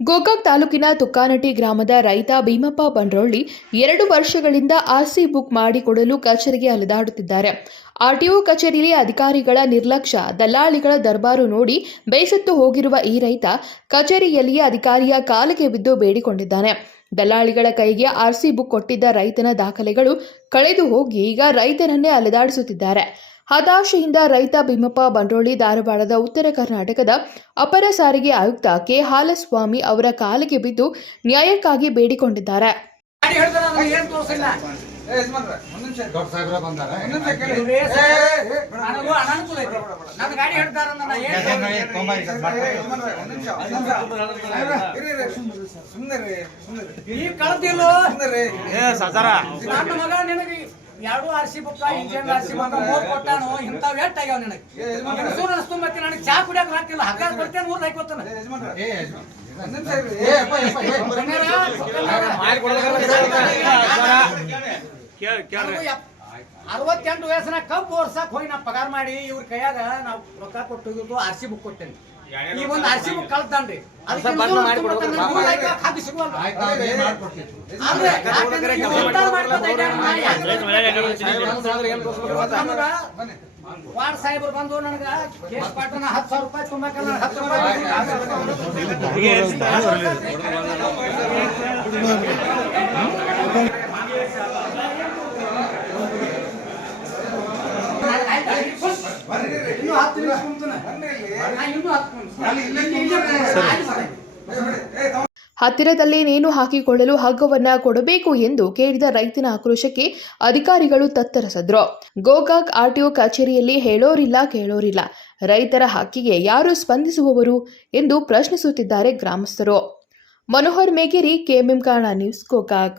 ಗೋಕಾಕ್ ತಾಲೂಕಿನ ತುಕ್ಕಾನಟಿ ಗ್ರಾಮದ ರೈತ ಭೀಮಪ್ಪ ಬನ್ರೋಳ್ಳಿ ಎರಡು ವರ್ಷಗಳಿಂದ ಆರ್ಸಿ ಬುಕ್ ಮಾಡಿಕೊಡಲು ಕಚೇರಿಗೆ ಅಲೆದಾಡುತ್ತಿದ್ದಾರೆ. ಆರ್ಟಿಒ ಕಚೇರಿಯಲ್ಲಿ ಅಧಿಕಾರಿಗಳ ನಿರ್ಲಕ್ಷ್ಯ, ದಲ್ಲಾಳಿಗಳ ದರ್ಬಾರು ನೋಡಿ ಬೇಸತ್ತು ಹೋಗಿರುವ ಈ ರೈತ ಕಚೇರಿಯಲ್ಲಿಯೇ ಅಧಿಕಾರಿಯ ಕಾಲಿಗೆ ಬಿದ್ದು ಬೇಡಿಕೊಂಡಿದ್ದಾನೆ. ದಲ್ಲಾಳಿಗಳ ಕೈಗೆ ಆರ್ಸಿ ಬುಕ್ ಕೊಟ್ಟಿದ್ದ ರೈತನ ದಾಖಲೆಗಳು ಕಳೆದು ಹೋಗಿ ಈಗ ರೈತನನ್ನೇ ಅಲೆದಾಡಿಸುತ್ತಿದ್ದಾರೆ. ಹತಾಶೆಯಿಂದ ರೈತ ಭೀಮಪ್ಪ ಬಂಡ್ರೋಳಿ ಧಾರವಾಡದ ಉತ್ತರ ಕರ್ನಾಟಕದ ಅಪರ ಸಾರಿಗೆ ಆಯುಕ್ತ ಕೆ. ಹಾಲಸ್ವಾಮಿ ಅವರ ಕಾಲಿಗೆ ಬಿದ್ದು ನ್ಯಾಯಕ್ಕಾಗಿ ಬೇಡಿಕೊಂಡಿದ್ದಾರೆ. ದೊಡ್ಡ ಸಾಹೇಬ್ರ ಬಂದಾರ? ನನಗೂ ಅನಾನುಕೂಲ ಐತಿ ನನ್ನ ಗಾಡಿ ಹೇಳ್ತಾರ ಈಗ ಕಳ್ತಿಲ್ಲೋ. ನನ್ನ ಮಗ ನಿನಗೆ ಎರಡು ಆರ್ ಸಿ ಬುಕ್ಕ ಇಂಜಿನ್ ಆರ್ ಸಿ ಬುಕ್ಕ ಮೂರ್ ಕೊಟ್ಟಾನು ಇಂಥವ್ ಎಷ್ಟ್ ಆಗ್ಯಾವ ನಿನಗೆ? ಏ, ಯಜಮಾನ್ರೆ. ಮತ್ತೆ ಅನಿಸ್ತು ನನಗೆ ಚಾ ಕುಡಿಯಕ್ ಹಾಕಿಲ್ಲ. ಹಗ್ಗ ಬರ್ತೇನೆ ಮೂರ್ ಹಾಕೋತಾನ ಯಜಮಾನ್ರೆ, ಅರವತ್ತೆಂಟು ವಯಸ್ಸಿನ ಕಬ್ಬು ವರ್ಷಕ್ ಹೋಗಿ ನಾ ಪಗಾರ ಮಾಡಿ ಇವ್ರ ಕೈಯಾಗ ನಾವು ರೊಕ್ಕ ಕೊಟ್ಟು ಹೋಗಿದ್ದು ಆರ್ ಸಿ ಬುಕ್ ಕೊಟ್ಟೇನಿ ಈ ಒಂದು ಆರ್ ಸಿ ಬುಕ್ ಕಳ್ತಾನ್ರಿ. ವಾರ್ಡ್ ಸಾಹೇಬ್ರು ಬಂದು ನನಗ ಕೇಸ್ ಪಾಟನ ಹತ್ತು ಸಾವಿರ ರೂಪಾಯಿ ತುಂಬಾಕಲ್ಲ ಹತ್ತು ರೂಪಾಯಿ ಇನ್ನೂ ಹತ್ತು ನಿಮಿಷ ಕುಂತನ. ಹತ್ತು ಹತ್ತಿರದಲ್ಲೇ ನೇಣು ಹಾಕಿಕೊಳ್ಳಲು ಹಗ್ಗವನ್ನ ಕೊಡಬೇಕು ಎಂದು ಕೇಳಿದ ರೈತನ ಆಕ್ರೋಶಕ್ಕೆ ಅಧಿಕಾರಿಗಳು ತತ್ತರಿಸಿದ್ರು. ಗೋಕಾಕ್ ಆರ್ಟಿಒ ಕಚೇರಿಯಲ್ಲಿ ಹೇಳೋರಿಲ್ಲ ಕೇಳೋರಿಲ್ಲ. ರೈತರ ಹಕ್ಕಿಗೆ ಯಾರು ಸ್ಪಂದಿಸುವವರು ಎಂದು ಪ್ರಶ್ನಿಸುತ್ತಿದ್ದಾರೆ ಗ್ರಾಮಸ್ಥರು. ಮನೋಹರ್ ಮೇಗೇರಿ ಕೆಎಂಎಂ ಕಾಣ ನ್ಯೂಸ್ ಗೋಕಾಕ್.